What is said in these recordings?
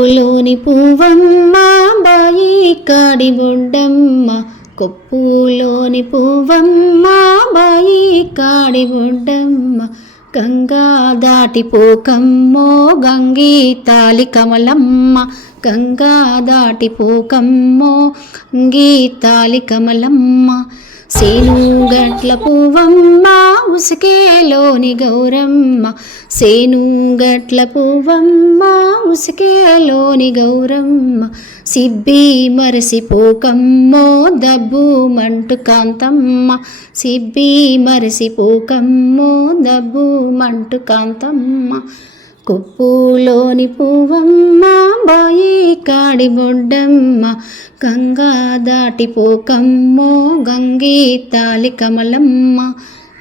కొప్పులోని పువ్వమ్మ బాయి కాడి బొడ్డమ్మ, కొప్పులోని పువ్వమ్మ బాయి కాడి బొడ్డమ్మ, గంగా దాటిపోకమ్మో గంగి తాలి కమలమ్మ, గంగా దాటిపోకమ్మో గంగి తాలి కమలమ్మ. సేనుగట్ల పువ్వమ్మ ఉసుకేలోని గౌరమ్మ, సేనుగట్ల పువ్వమ్మ ఉసుకేలోని గౌరమ్మ, సిబ్బి మరసిపోకమ్మో దబ్బు మంటు కాంతమ్మ, సిబ్బి మరసిపోకమ్మో దబ్బు మంటు కాంతమ్మ. కొప్పులోని పువ్వమ్మ బాయి కాడి బొడ్డమ్మ, గంగా దాటిపోకమ్మో గంగి తాలి కమలమ్మ,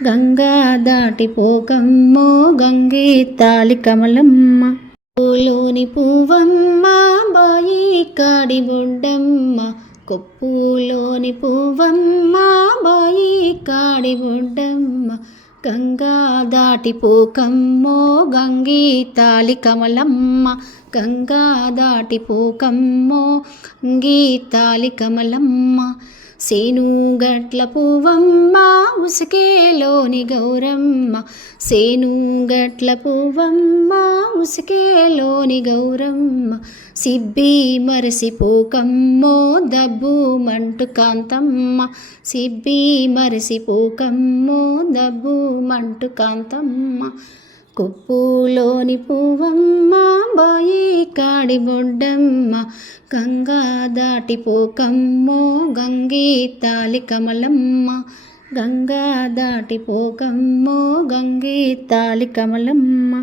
గంగా దాటిపోకమ్మో గంగి తాలి కమలమ్మ. కొప్పులోని పువ్వమ్మ బాయి కాడి బొడ్డమ్మ, కొప్పులోని పువ్వమ్మ బాయి కాడి బొడ్డమ్మ, గంగా దాటిపోకమ్మో గంగి తాలి కమలమ్మ, గంగా దాటిపోకమ్మో గంగి తాలి కమలమ్మ. సేనుగట్ల పువ్వమ్మ ఉసుకేలోని గౌరమ్మ, సేనుగట్ల పువ్వమ్మ ఉసుకేలోని గౌరమ్మ, సిబ్బి మరసిపోకమ్మో దబ్బు మంటు కాంతమ్మ, సిబ్బి మరసిపోకమ్మో దబ్బు మంటు కాంతమ్మ. కొప్పులోని పువ్వమ్మ బాయి కాడి బొడ్డమ్మ, గంగా దాటిపోకమ్మో గంగి తాలి కమలమ్మ, గంగా దాటిపోకమ్మో గంగి తాలి కమలమ్మ.